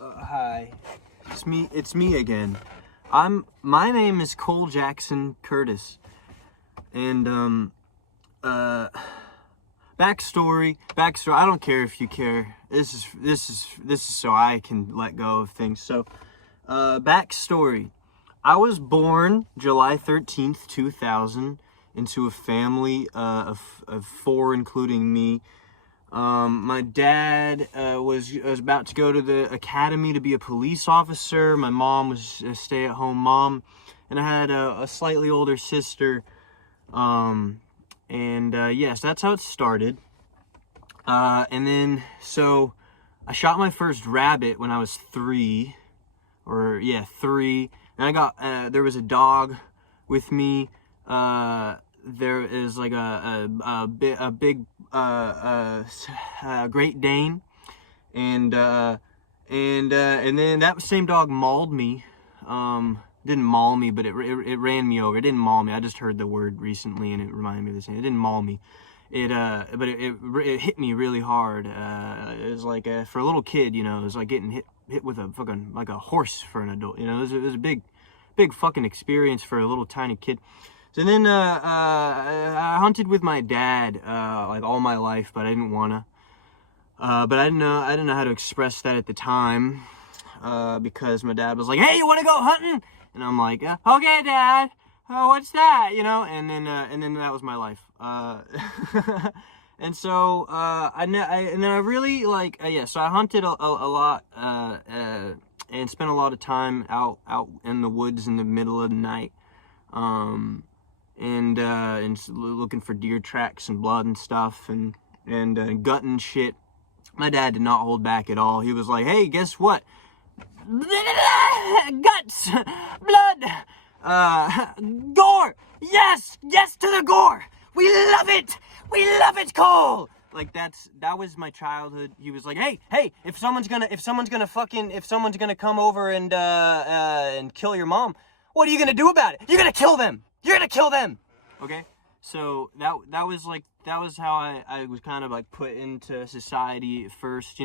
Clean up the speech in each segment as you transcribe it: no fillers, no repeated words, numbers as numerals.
Hi, it's me again. My name is Cole Jackson Curtis, and backstory. I don't care if you care. This is so I can let go of things. So, backstory. I was born July 13th, 2000, into a family of four, including me. My dad was about to go to the academy to be a police officer. My mom was a stay-at-home mom, and I had a slightly older sister. Yes, that's how it started. And then so I shot my first rabbit when I was 3. And I got there was a dog with me. There is like a big Great Dane, and then that same dog mauled me. Didn't maul me, but it ran me over. It didn't maul me. I just heard the word recently, and it reminded me of this thing. It didn't maul me. But it hit me really hard. It was like for a little kid, it was like getting hit with a fucking like a horse for an adult. It was a big fucking experience for a little tiny kid. So then I hunted with my dad like all my life, but I didn't wanna. But I didn't know how to express that at the time because my dad was like, "Hey, you want to go hunting?" And I'm like, "Okay, Dad. What's that?" And then that was my life. And so and then I really so I hunted a lot and spent a lot of time out in the woods in the middle of the night. And looking for deer tracks and blood and stuff and gutting shit. My dad did not hold back at all. He was like, "Hey, guess what? Guts, blood, gore. Yes to the gore. We love it, Cole." Like that was my childhood. He was like, "Hey, if someone's gonna come over and kill your mom, what are you gonna do about it? You're gonna kill them. Okay?" So that was how I was kind of like put into society at first,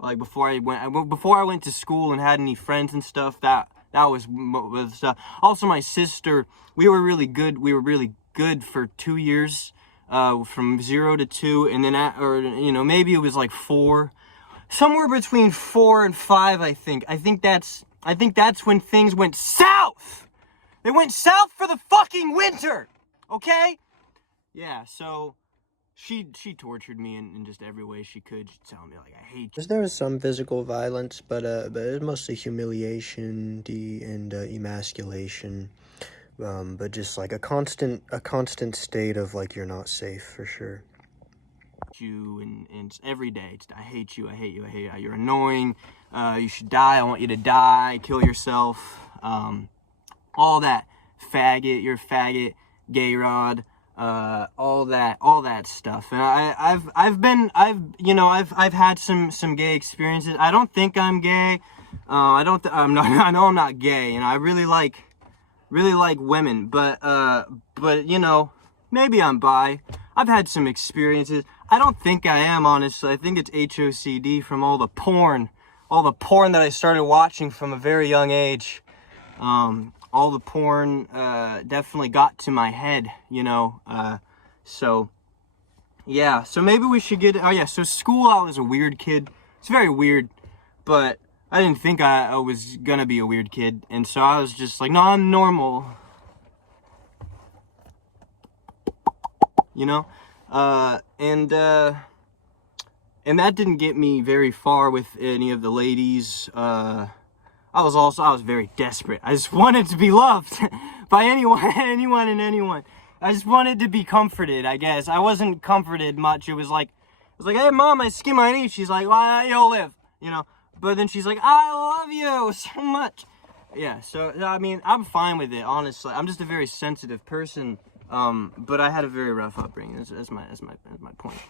like before I went to school and had any friends and stuff. That was stuff. Also, my sister, we were really good for 2 years, from 0 to 2, and then maybe it was like 4, somewhere between 4 and 5. I think that's when things went south. They went south for the fucking winter. Okay? Yeah, so she tortured me in just every way she could. She'd tell me, like, "I hate you." There was some physical violence, but it was mostly humiliation and emasculation. But just like a constant state of like you're not safe for sure. You and every day, "I hate you, I hate you, I hate you. You're annoying. You should die. I want you to die. Kill yourself." All that. Faggot, you're a faggot, gay rod, all that stuff. And I've had some gay experiences. I don't think I'm gay. I'm not. I know I'm not gay. I really like women, but maybe I'm bi. I've had some experiences. I don't think I am, honestly. I think it's HOCD from all the porn that I started watching from a very young age. All the porn definitely got to my head, so yeah. So maybe we should get. Oh yeah. So school, I was a weird kid. It's very weird, but I didn't think I was gonna be a weird kid, and so I was just like, "No, I'm normal," and that didn't get me very far with any of the ladies. I was very desperate. I just wanted to be loved by anyone and anyone. I just wanted to be comforted, I guess. I wasn't comforted much. It was like, "Hey, Mom, I skinned my knee." She's like, "Well, you'll live," But then she's like, "I love you so much." Yeah, so, I mean, I'm fine with it, honestly. I'm just a very sensitive person, but I had a very rough upbringing. That's my point.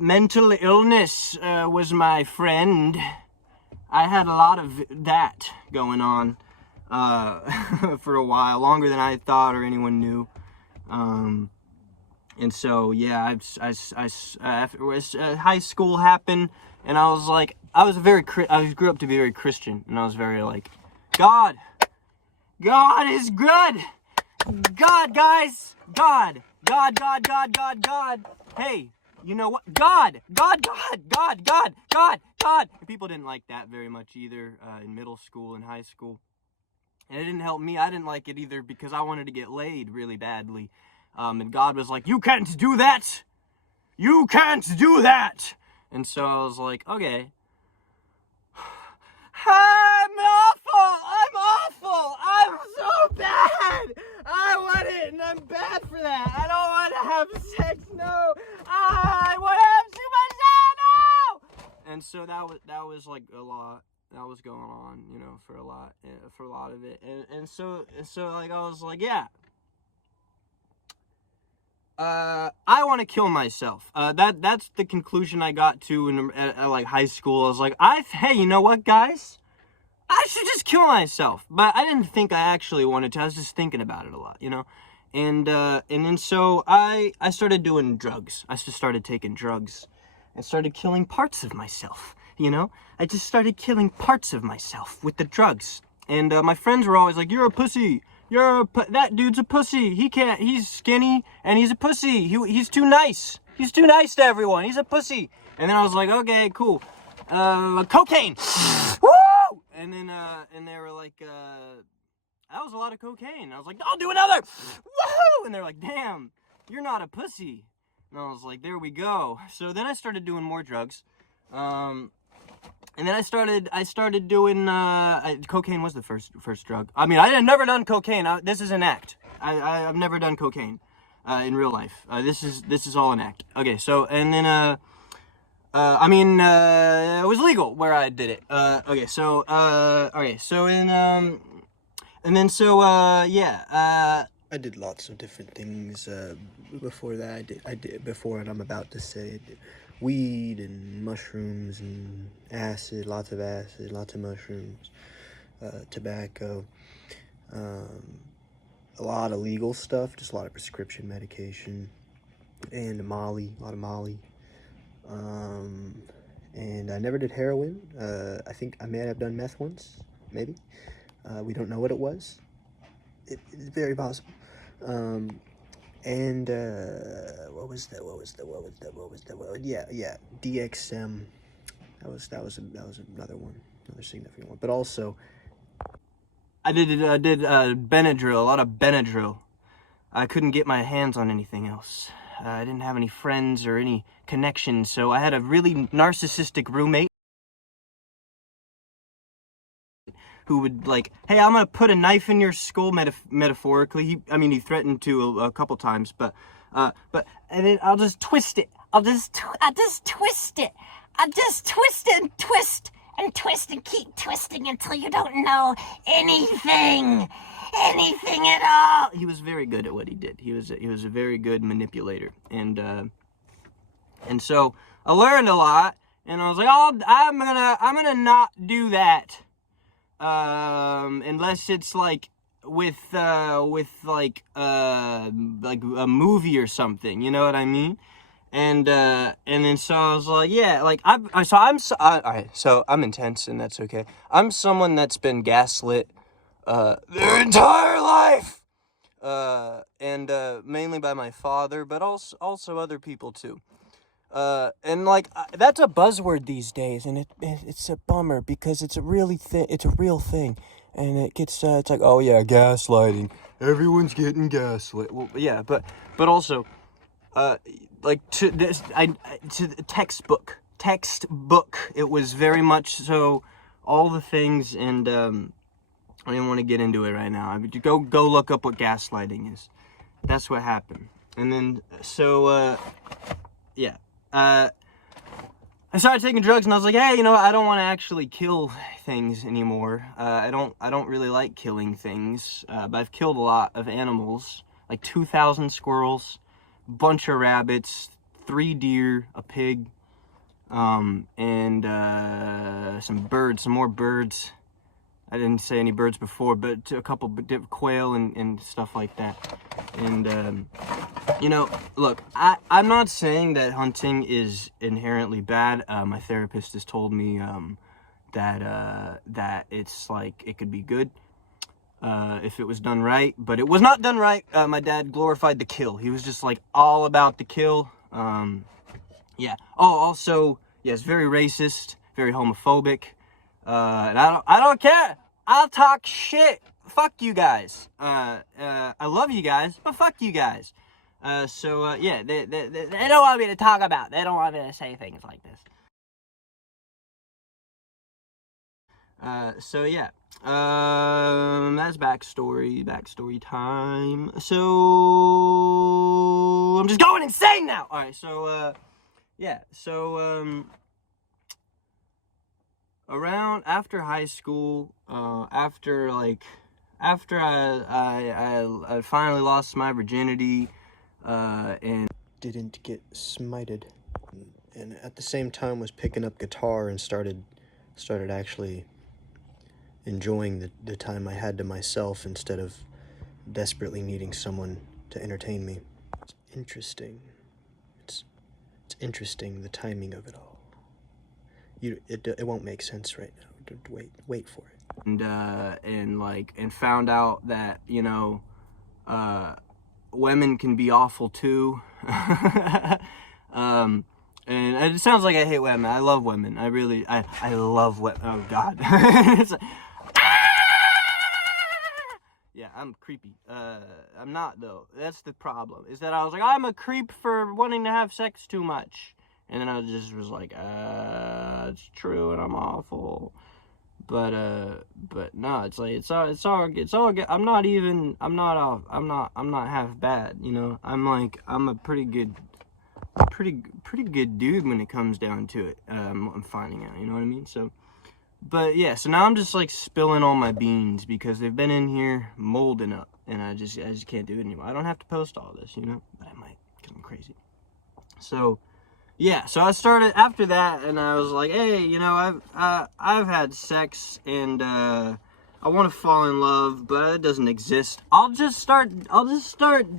Mental illness was my friend. I had a lot of that going on for a while, longer than I thought or anyone knew. And so, yeah, high school happened, and I was like, grew up to be very Christian, and I was very like, God is good. God, guys, God. Hey, you know what? God. And people didn't like that very much either in middle school and high school. And it didn't help me. I didn't like it either because I wanted to get laid really badly. And God was like, you can't do that. You can't do that. And so I was like, okay. I'm awful. I'm so bad. I want it, and I'm bad for that. I don't want to have sex. No. I want to have too much sex. No. And so that was like a lot that was going on, you know, for a lot of it. And so like I was like, yeah. I want to kill myself. That's the conclusion I got to at like high school. I was like, hey, you know what, guys? I should just kill myself. But I didn't think I actually wanted to. I was just thinking about it a lot, you know? And then so I started doing drugs. I just started taking drugs and started killing parts of myself, you know? I just started killing parts of myself with the drugs. And my friends were always like, you're a pussy. That dude's a pussy. He's skinny and he's a pussy. He's too nice. He's too nice to everyone. He's a pussy. And then I was like, okay, cool. Cocaine. Woo! And then, and they were like, that was a lot of cocaine. I was like, I'll do another. Woohoo! And they're like, damn, you're not a pussy. And I was like, there we go. So then I started doing more drugs. And then I started doing, cocaine was the first drug. I mean, I had never done cocaine. This is an act. I've never done cocaine, in real life. This is all an act. Okay, so, and then, it was legal where I did it. Okay, so, I did lots of different things before that. I did before what I'm about to say. Weed and mushrooms and acid, lots of mushrooms, tobacco, a lot of legal stuff, just a lot of prescription medication, and a lot of Molly. And I never did heroin. I think I may have done meth once, maybe. We don't know what it was. It's very possible. And what was that? Yeah, DXM. That was another one, another significant one. But also, I did Benadryl, a lot of Benadryl. I couldn't get my hands on anything else. I didn't have any friends or any connections, so I had a really narcissistic roommate who would like, hey, I'm gonna put a knife in your skull, metaphorically. He threatened to a couple times, but and then I'll just twist it. I'll just twist it and twist and keep twisting until you don't know anything at all. He was very good at what he did. He was a very good manipulator, and so I learned a lot, and I was like, I'm gonna not do that. Unless it's like with like a movie or something, you know what I mean? And then so I was like, yeah, like I'm intense, and that's okay. I'm someone that's been gaslit their entire life, and mainly by my father, but also other people too. And like that's a buzzword these days, and it's a bummer because it's a real thing, and it gets it's like, oh yeah, gaslighting. Everyone's getting gaslit. Well, yeah, but also, like to the textbook. It was very much so all the things, and I didn't want to get into it right now. I mean, go look up what gaslighting is. That's what happened, and then so yeah. I started taking drugs, and I was like, hey, you know, I don't want to actually kill things anymore. I don't really like killing things, but I've killed a lot of animals, like 2,000 squirrels, a bunch of rabbits, 3 deer, a pig, and some more birds. I didn't say any birds before, but a couple quail and stuff like that. And you know, look, I'm not saying that hunting is inherently bad. My therapist has told me that it's like it could be good if it was done right, but it was not done right. My dad glorified the kill. He was just like all about the kill. Yeah. Oh, also, yes, very racist, very homophobic. And I don't care. I'll talk shit. Fuck you guys. I love you guys, but fuck you guys. Yeah, they don't want me to talk about. They don't want me to say things like this. Yeah. That's backstory time. So, I'm just going insane now. All right, yeah. Around after high school, after I finally lost my virginity, and Didn't get smited, and at the same time was picking up guitar and started actually enjoying the time I had to myself instead of desperately needing someone to entertain me. It's interesting. It's interesting, the timing of it all. It won't make sense right now. Wait for it. And found out that, you know, women can be awful too. And it sounds like I hate women. I love women. I love women. Oh God. It's like, yeah, I'm creepy. I'm not though. That's the problem. Is that I was like, I'm a creep for wanting to have sex too much. And then I was like, it's true and I'm awful. But no, it's like, it's all good. I'm not half bad, you know? I'm a pretty good dude when it comes down to it. I'm finding out, you know what I mean? So, but yeah, so now I'm just like spilling all my beans because they've been in here molding up and I just can't do it anymore. I don't have to post all this, you know, but I might because I'm crazy. So, yeah, so I started after that, and I was like, hey, you know, I've had sex, and I want to fall in love, but it doesn't exist. I'll just start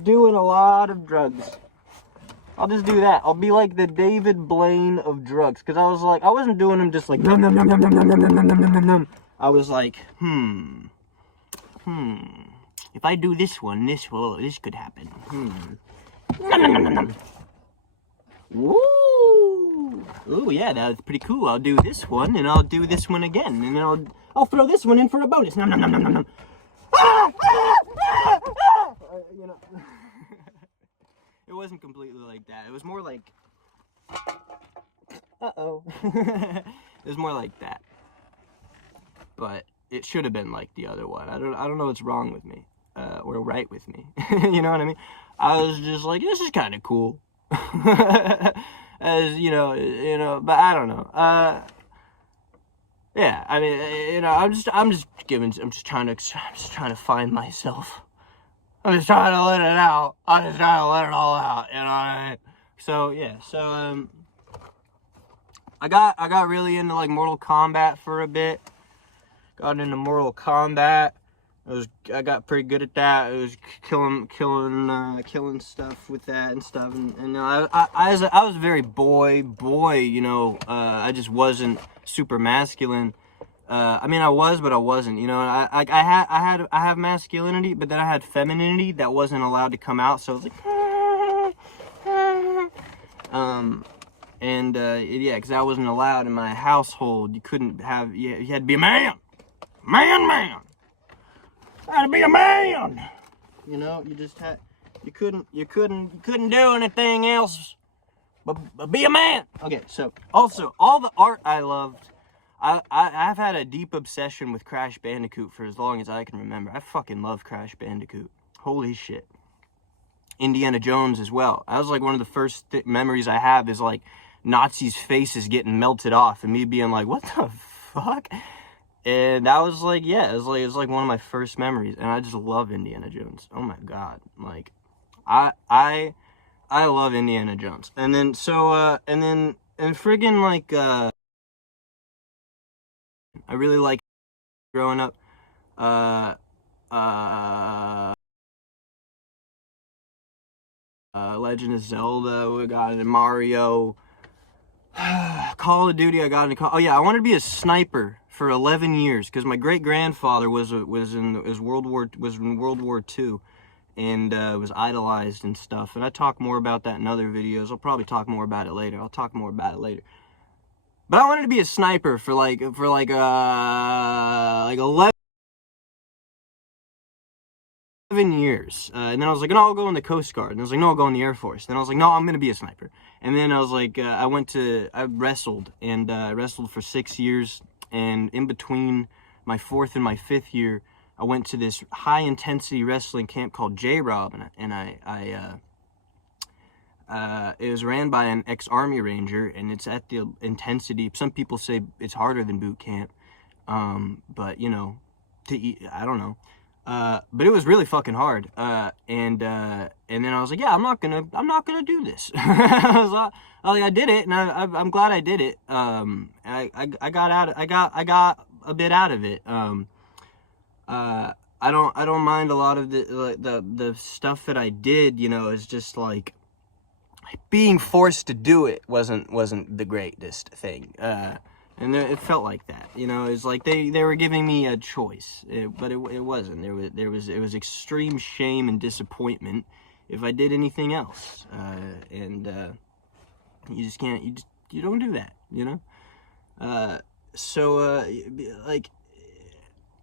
doing a lot of drugs. I'll just do that. I'll be like the David Blaine of drugs, because I was like, I wasn't doing them just like num num num num num num num num num num num. I was like, if I do this one, this could happen. Num num num num num. Woo! Ooh, yeah, that's pretty cool. I'll do this one, and I'll do this one again, and then I'll throw this one in for a bonus. Nom nom nom nom nom nom. You know, it wasn't completely like that. It was more like, it was more like that. But it should have been like the other one. I don't know what's wrong with me, or right with me. You know what I mean? I was just like, this is kind of cool. As you know, but I don't know. Yeah, I mean, you know, I'm just trying to find myself. I'm just trying to let it out. I'm just trying to let it all out. You know what I mean? So yeah, I got really into like Mortal Kombat for a bit. Got into Mortal Kombat. I got pretty good at that. It was killing stuff with that and stuff. And I was very boy. You know, I just wasn't super masculine. I mean, I was, but I wasn't. You know, I have masculinity, but then I had femininity that wasn't allowed to come out. So I was like, yeah, because I wasn't allowed in my household. You couldn't have. You had to be a man. Man. I had to be a man. You know, you couldn't do anything else but be a man. Okay, so also all the art I loved. I've had a deep obsession with Crash Bandicoot for as long as I can remember. I fucking love Crash Bandicoot. Holy shit. Indiana Jones as well. That was like one of the first memories I have is like Nazis' faces getting melted off and me being like, what the fuck? And that was like, yeah, it was like one of my first memories, and I just love Indiana Jones. Oh my god, like, I love Indiana Jones. And then friggin' like, I really like growing up. Legend of Zelda, we got into Mario. Call of Duty, I got into. Oh yeah, I wanted to be a sniper for 11 years because my great grandfather was in World War II, and was idolized and stuff. And I talk more about that in other videos. I'll probably talk more about it later. But I wanted to be a sniper for like 11 years, and then I was like, no, I'll go in the Coast Guard, and I was like, no, I'll go in the Air Force. Then I was like, no, I'm gonna be a sniper. And then I was like, I wrestled, and I wrestled for 6 years, and in between my 4th and my 5th year, I went to this high intensity wrestling camp called J-Rob, and it was ran by an ex-Army Ranger, and it's at the intensity. Some people say it's harder than boot camp, but you know, I don't know. But it was really fucking hard. And then I was like, yeah, I'm not gonna do this. I did it, and I'm glad I did it. I got a bit out of it. I don't mind a lot of the stuff that I did. You know, it's just like being forced to do it wasn't the greatest thing. And it felt like that, you know. It's like they were giving me a choice, but it wasn't. It was extreme shame and disappointment if I did anything else, and you just can't. You don't do that, you know. Like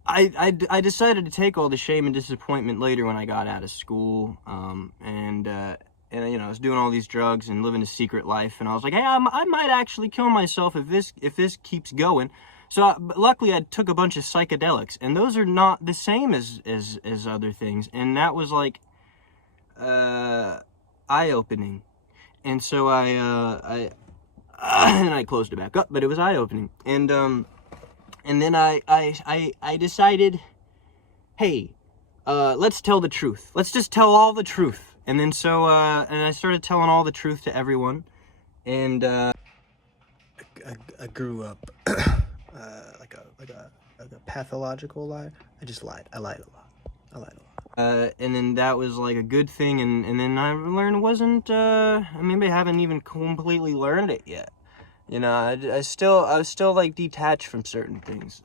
I decided to take all the shame and disappointment later when I got out of school, and you know, I was doing all these drugs and living a secret life, and I was like, hey, I might actually kill myself if this keeps going. So luckily I took a bunch of psychedelics, and those are not the same as other things, and that was like eye-opening. And so I closed it back up, but it was eye-opening. And then I decided, hey, let's tell the truth. Let's just tell all the truth. And then and I started telling all the truth to everyone, and I grew up like a pathological liar. I just lied. I lied a lot. And then that was like a good thing, and then I learned it wasn't. Maybe I haven't even completely learned it yet. You know, I was still like detached from certain things.